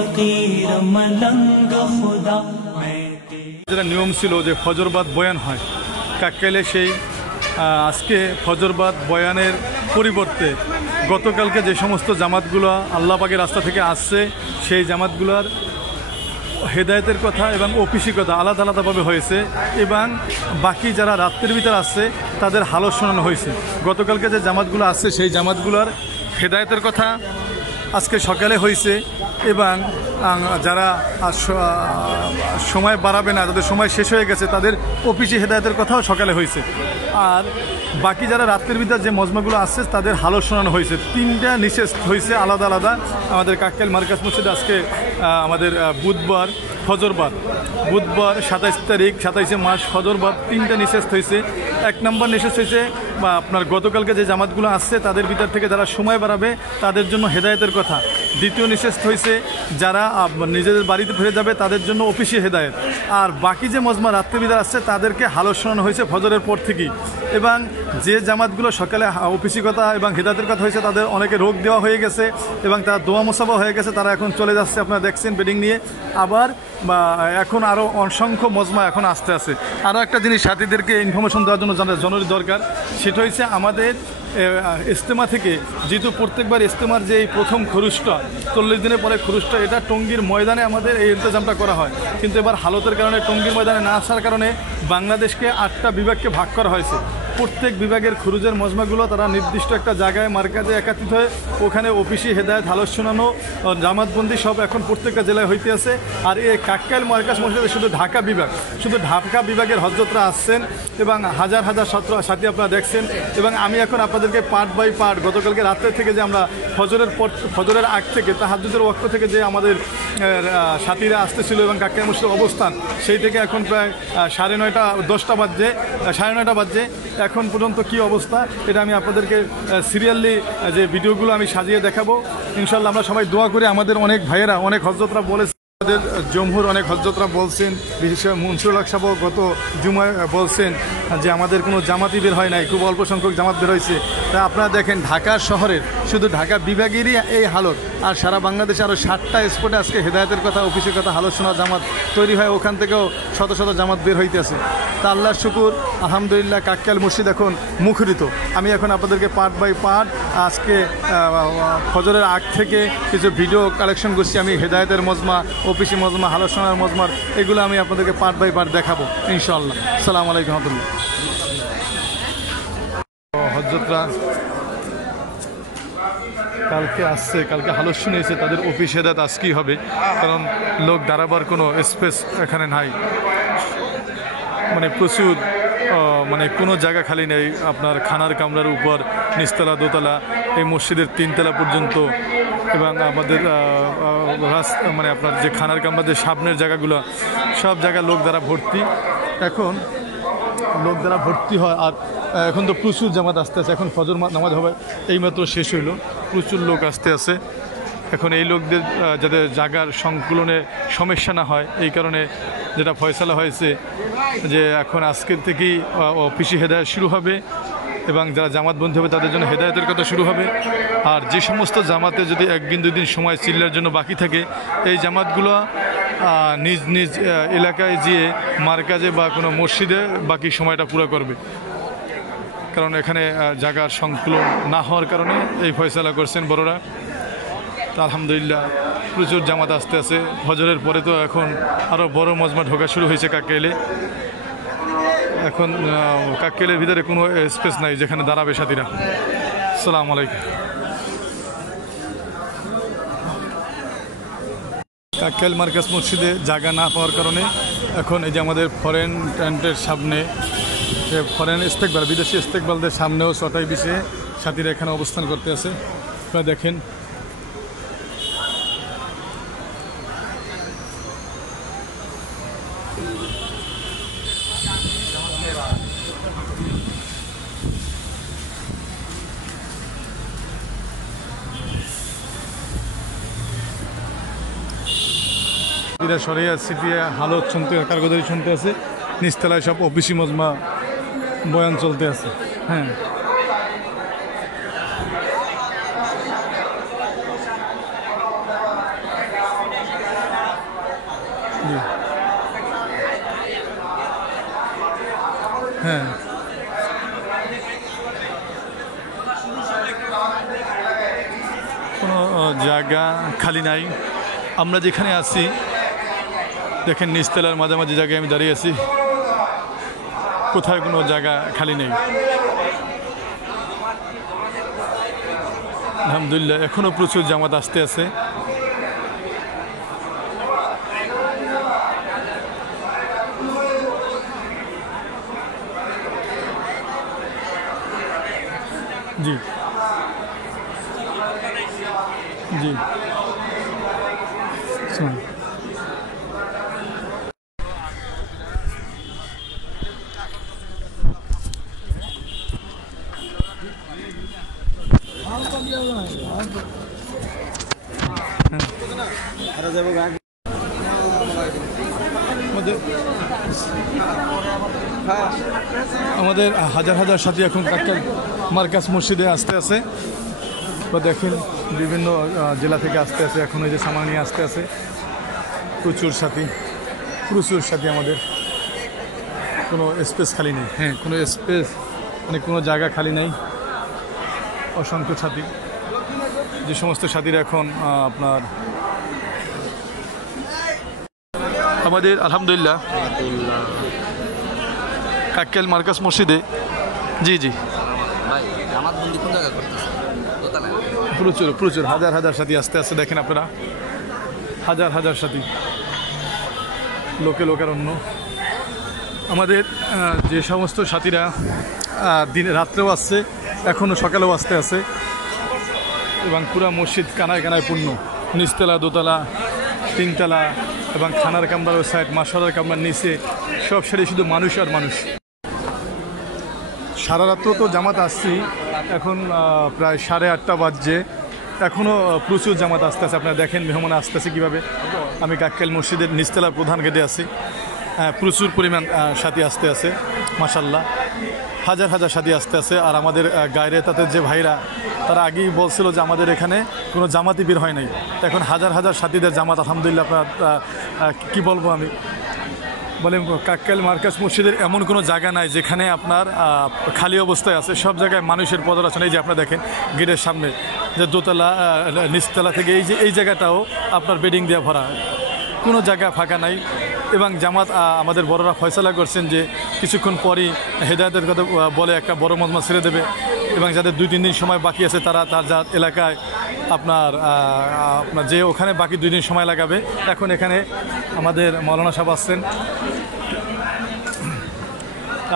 ফকির মলঙ্গ খুদা যেটা নিয়ম ছিল যে ফজরবাদ বয়ান হয়, কাকেলে সেই আজকে ফজরবাদ বয়ানের পরিবর্তে গতকালকে যে সমস্ত জামাতগুলো আল্লাহবাগের রাস্তা থেকে আসছে, সেই জামাতগুলোর হেদায়তের কথা এবং অফিসিকতা আলাদা আলাদাভাবে হয়েছে এবং বাকি যারা রাত্রের ভিতরে আসছে, তাদের হালত শোনানো হয়েছে। গতকালকে যে জামাতগুলো আসছে, সেই জামাতগুলোর হেদায়তের কথা আজকে সকালে হয়েছে। এবং যারা সময় বাড়াবে না, তাদের সময় শেষ হয়ে গেছে, তাদের অফিসি হেদায়তের কথাও সকালে হয়েছে। আর বাকি যারা রাত্রের ভিতর যে মজমাগুলো আসছে তাদের হালত শোনানো হয়েছে। তিনটা নিষেধ হয়েছে, আলাদা আলাদা। আমাদের কাককাল মার্কাস মসজিদে আজকে আমাদের বুধবার ফজরবাদ বুধবার সাতাইশ তারিখ, সাতাইশে মার্চ ফজরবাদ তিনটা নিষেধ হয়েছে। এক নম্বর নিষেধ হয়েছে, বা আপনার গতকালকে যে জামাতগুলো আসছে, তাদের ভিতর থেকে যারা সময় বাড়াবে, তাদের জন্য হেদায়তের কথা। দ্বিতীয় নিষেধ হয়েছে যারা নিজেদের বাড়িতে ফিরে যাবে, তাদের জন্য অফিসি হেদায়েত। আর বাকি যে মজমা রাত্রে বিদার আসছে, তাদেরকে হালত শোনানো হয়েছে ফজরের পর থেকেই। এবং যে জামাতগুলো সকালে হা- অফিসি কথা এবং হেদায়তের কথা হয়েছে, তাদের অনেকে রোগ দেওয়া হয়ে গেছে এবং তারা দোয়া মোসাফা হয়ে গেছে, তারা এখন চলে যাচ্ছে, আপনারা দেখছেন বেডিং নিয়ে। আবার এখন আরও অসংখ্য মজমা এখন আসতে আছে। আরও একটা জিনিস সাথীদেরকে ইনফরমেশন দেওয়ার জন্য জানা জরুরি দরকার, সেটা হচ্ছে আমাদের ইস্তেমা থেকে, যেহেতু প্রত্যেকবার ইস্তেমার যে এই প্রথম খরুসটা চল্লিশ দিনের পরে খরুসটা এটা টঙ্গীর ময়দানে আমাদের এই ইন্তজামটা করা হয়। কিন্তু এবার হালতের কারণে, টঙ্গীর ময়দানে না আসার কারণে বাংলাদেশকে আটটা বিভাগকে ভাগ করা হয়েছে। প্রত্যেক বিভাগের খুরুজের মজমাগুলো তারা নির্দিষ্ট একটা জায়গায় মার্কাজে একাত্রিত হয়ে ওখানে অফিসি হেদায়ত, হালস শোনানো জামাতবন্দি সব এখন প্রত্যেকটা জেলায় হইতে আছে। আর এই কাক্কাইল মার্কাজ মসজিদে শুধু ঢাকা বিভাগ, শুধু ঢাকা বিভাগের হজরতরা আসছেন এবং হাজার হাজার ছাত্র, সাথী আপনারা দেখছেন। এবং আমি এখন আপনাদেরকে পার্ট বাই পার্ট গতকালকে রাত্রে থেকে যে আমরা ফজরের পর, ফজরের আগ থেকে তাহাজুদের ওয়াক্ত থেকে যে আমাদের সাথীরা আসতেছিল এবং কাক্কাই মসজিদের অবস্থান, সেই থেকে এখন প্রায় সাড়ে নয়টা, দশটা বাজছে সাড়ে নয়টা বাজছে। এখন পর্যন্ত কি অবস্থা, এটা আমি আপনাদেরকে সিরিয়ালি যে ভিডিওগুলো আমি সাজিয়ে দেখাবো। ইনশাল্লাহ আমরা সবাই দোয়া করে আমাদের অনেক ভাইয়েরা, অনেক হজরতরা বলেছে আমাদের জমহুর অনেক হজরতরা বলছেন, বিশেষ করে মনসুর সাহেব গত জুমায় বলছেন যে আমাদের কোনো জামাতি বের হয় নাই, খুব অল্প সংখ্যক জামাত বের হয়েছে। তা আপনারা দেখেন, ঢাকা শহরের, শুধু ঢাকা বিভাগেরই এই হালত। আর সারা বাংলাদেশে আরও ষাটটা স্পটে আজকে হেদায়তের কথা, অফিসের কথা, হালত শোনা জামাত তৈরি হয়। ওখান থেকেও শত শত জামাত বের হইতেছে। তা আল্লাহর শুকুর, আলহামদুলিল্লাহ কাক্কাল মসজিদ এখন মুখরিত। আমি এখন আপনাদেরকে পার্ট বাই পার্ট আজকে ফজরের আগ থেকে কিছু ভিডিও কালেকশন করছি। আমি হেদায়তের মজমা অফিসি মজমা হালসোনার মজমার, এগুলো আমি আপনাদেরকে পার্ট বাই পার্ট দেখাবো ইনশাল্লাহ সালাম আলাইকুম রহমতুল্লাহ। হজরতরা কালকে আসছে, কালকে হালস শুনেছে তাদের অফিস হেদায়ত আজকেই হবে? কারণ লোক দাঁড়াবার কোনো স্পেস এখানে নাই। মানে প্রচুর মানে কোনো জায়গা খালি নেই। আপনার খানার কামরার উপর, নিচতলা, দোতলা, এই মসজিদের তিনতলা পর্যন্ত। এবং আমাদের মানে আপনার যে খানার কামরাদের সামনের জায়গাগুলো, সব জায়গায় লোক দ্বারা ভর্তি। এখন লোক দ্বারা ভর্তি হয় আর এখন তো প্রচুর জামাত আসতে আছে। এখন ফজর নামাজ হবে এইমাত্র শেষ হইল। প্রচুর লোক আসতে আছে। এখন এই লোকদের যাতে জাগার সংকুলনে সমস্যা না হয়, এই কারণে যেটা ফয়সালা হয়েছে যে এখন আজকের থেকেই অফিসি হেদায়ত শুরু হবে এবং যারা জামাত বন্ধু হবে তাদের জন্য হেদায়তের কথা শুরু হবে। আর যে সমস্ত জামাতে যদি একদিন, দুই দিন সময় চিল্লার জন্য বাকি থাকে, এই জামাতগুলো নিজ নিজ এলাকায় যেয়ে মার্কাজে বা কোনো মসজিদে বাকি সময়টা পুরো করবে। কারণ এখানে জায়গার সংকুলন না হওয়ার কারণে এই ফয়সালা করছেন বড়রা। আলহামদুলিল্লাহ, প্রচুর জামাত আসতে আছে হজরের পরে তো এখন আরও বড় মজমা ঢোকা শুরু হয়েছে কাকেলে এখন কাকেলের ভিতরে কোনো স্পেস নাই যেখানে দাঁড়াবে সাথীরা। সালাম আলাইকুম। কাকেল মার্কাস মসজিদে জায়গা না পাওয়ার কারণে এখন এই যে আমাদের ফরেন ট্যান্টের সামনে ফরেন ইস্তেকবাল, বিদেশি ইস্তেকবালদের সামনেও ছটাই বিষয়ে সাথীরা এখানে অবস্থান করতে আছে। দেখেন এটা সরাইয়া সিটিয়ে হালত শুনতে কারগদারি শুনতে আছে। নিচতলায় সব অফিসি মজমা বয়ান চলতে আছে। হ্যাঁ। হ্যাঁ। কোনো জায়গা খালি নাই। আমরা যেখানে আছি দেখেন নিচতলার মাঝামাঝি জায়গায় আমি দাঁড়িয়ে আছি। কোথায় কোনো জায়গা খালি নেই। আলহামদুলিল্লাহ এখনও প্রচুর জামাত আসতে আছে। জি। জি শুনুন আমাদের হাজার হাজার সাথী এখন কাক্কাল মার্কাস মসজিদে আসতে আছে। বা দেখেন বিভিন্ন জেলা থেকে আসতে আছে। এখন ওই যে সামানি আসতে আছে। প্রচুর সাথী প্রচুর সাথী আমাদের। কোনো স্পেস খালি নেই। হ্যাঁ কোনো স্পেস মানে কোনো জায়গা খালি নেই। অসংখ্য সাথী। যে সমস্ত সাথীরা এখন আপনার আমাদের আলহামদুলিল্লাহ। কাক্কেল মার্কাস মসজিদে। জি জি। প্রচুর প্রচুর। হাজার হাজার সাথী আস্তে আস্তে দেখেন আপনারা। হাজার হাজার সাথী। লোকে লোকের অন্য আমাদের যে সমস্ত সাথীরা দিনে রাত্রেও আসছে এখনও সকালেও আসতে আছে এবং পুরা মসজিদ কানায় কানায় পূর্ণ। নিচতলা, দোতলা, তিনতলা এবং খানার কামরার সাইড মাসালার কামরার নিচে সব সাইডে শুধু মানুষ আর মানুষ। সারা রাত্র তো জামাত আসছি এখন প্রায় সাড়ে আটটা বাজছে। এখনও প্রচুর জামাত আসতে আছে। আপনারা দেখেন মেহমান আসতেছে কীভাবে। আমি কাক্কেল মসজিদের নিচতলার প্রধান গেটে আছি। প্রচুর পরিমাণ সাথী আসতে আছে মাসাল্লাহ হাজার হাজার সাথী আসতে আছে। আর আমাদের গায়রে তাদের যে ভাইরা তারা আগেই বলছিল যে আমাদের এখানে কোনো জামাতি বের হয় নাই। এখন হাজার হাজার সাথীদের জামাত, আলহামদুলিল্লাহ, আপনার কী বলব আমি? বলে কাক্কাল মার্কাস মসজিদের এমন কোনো জায়গা নাই যেখানে আপনার খালি অবস্থায় আছে। সব জায়গায় মানুষের পদরাচনা, এই যে আপনারা দেখেন গেটের সামনে যে দোতলা নিচতলা থেকে এই যে, এই জায়গাটাও আপনার বেডিং দিয়ে ভরা। কোনো জায়গা ফাঁকা নাই। এবং জামাত আমাদের বড়রা ফয়সলা করছেন যে কিছুক্ষণ পরই হেদায়তের কথা বলে একটা বড় মজমা ছেড়ে দেবে। এবং যাদের দুই, তিন দিন সময় বাকি আছে, তারা তার যা এলাকায় আপনার আপনার যে ওখানে বাকি দুই দিন সময় লাগাবে। এখন এখানে আমাদের মৌলানা সাহেব আসছেন।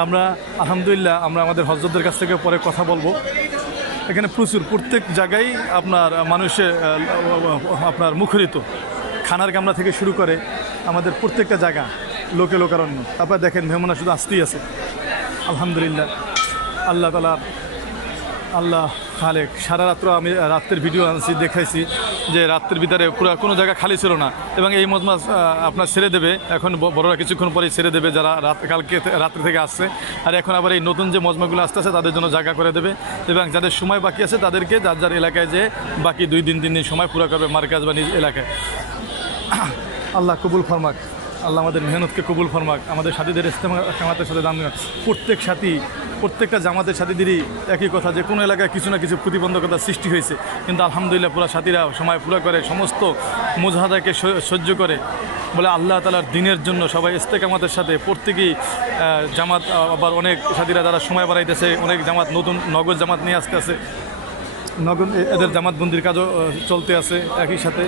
আমরা, আলহামদুলিল্লাহ, আমরা আমাদের হজরতদের কাছ থেকে পরে কথা বলব। এখানে প্রচুর, প্রত্যেক জায়গায় আপনার মানুষে আপনার মুখরিত। খানার কামরা থেকে শুরু করে আমাদের প্রত্যেকটা জায়গা লোকে লোকারণ্য। তারপর দেখেন মেহমানা শুধু আসতেই আছে। আলহামদুলিল্লাহ। আল্লাহ তালার আল্লাহ খালেক। সারা রাত্র আমি রাত্রের ভিডিও আনছি, দেখাইছি যে রাত্রের ভিতরে পুরো কোনো জায়গা খালি ছিল না। এবং এই মজমাস আপনার ছেড়ে দেবে। এখন বড়রা কিছুক্ষণ পরেই ছেড়ে দেবে যারা রাত, কালকে রাত্রে থেকে আসছে। আর এখন আবার এই নতুন যে মজমাগুলো আসতেছে, তাদের জন্য জায়গা করে দেবে। এবং যাদের সময় বাকি আছে, তাদেরকে যার যার এলাকায় যে বাকি দুই দিন, তিন দিন সময় পুরো করবে, মার্কাজ বা নিজ এলাকায়। আল্লাহ কবুল ফরমাক। আল্লাহ আমাদের মেহনতকে কবুল ফরমাক। আমাদের সাথীদের ইস্তেমা জামাতের সাথে দাম প্রত্যেক সাথী প্রত্যেকটা জামাতের সাথীদেরই একই কথা যে কোনো এলাকায় কিছু না কিছু প্রতিবন্ধকতা সৃষ্টি হয়েছে। কিন্তু আলহামদুলিল্লাহ পুরা সাথীরা সময় পুরো করে সমস্ত মোজাহাদাকে সহ্য করে। বলে আল্লাহ তালার দিনের জন্য সবাই ইস্তেকামাতের সাথে প্রত্যেকেই জামাত আবার অনেক সাথীরা যারা সময় বাড়াইতেছে অনেক জামাত নতুন নগদ জামাত নিয়ে আসতে আছে। নগদ এদের জামাতবন্দির কাজও চলতে আছে একই সাথে।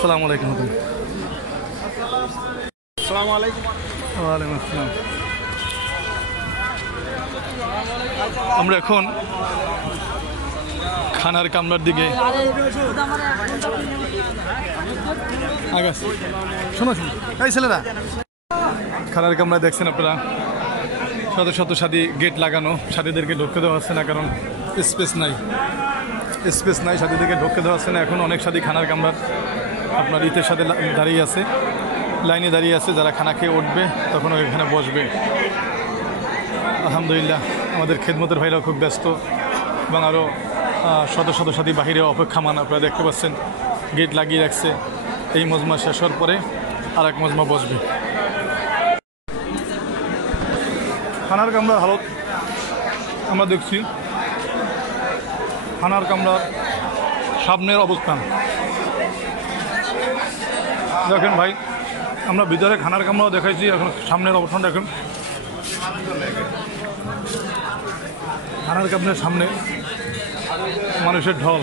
সালামু আলাইকুম। আসসালামু আলাইকুম। ওয়ালাইকুম আসসালাম। আমরা এখন খানার কামরার দিকে শোনো শোনো। এই ছেলেরা। খানার কামরা দেখছেন আপনারা? শত শত সাথী গেট লাগানো। সাথীদেরকে ঢুকতে দেওয়া হচ্ছে না, কারণ স্পেস নাই। স্পেস নাই, সাথীদেরকে ঢুকতে দেওয়া হচ্ছে না। এখন অনেক সাথী খানার কামরার আপনার ইতের সাথে দাঁড়িয়ে আছে। লাইনে দাঁড়িয়ে আছে, যারা খানা খেয়ে উঠবে, তখন ওইখানে বসবে। আলহামদুলিল্লাহ, আমাদের খেদমতের ভাইরাও খুব ব্যস্ত এবং আরও শত শত সাথী বাহিরে অপেক্ষামান। আপনারা দেখতে পাচ্ছেন, গেট লাগিয়ে রাখছে। এই মজমা শেষ হওয়ার পরে আর এক মজমা বসবে। খানার কামরার হালত, আমরা দেখছি। খানার কামরার সামনের অবস্থান। দেখেন ভাই, আমরা ভিতরে খানার কামরাও দেখাইছি, এখন সামনের অবস্থান দেখেন। খানার কাপনের সামনে মানুষের ঢল।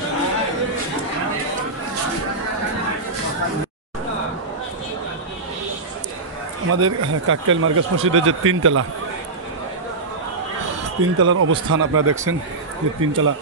আমাদের কাককেল মার্কাস মসজিদের যে তিনতলা, তিনতলার অবস্থান আপনারা দেখছেন, যে তিনতলা।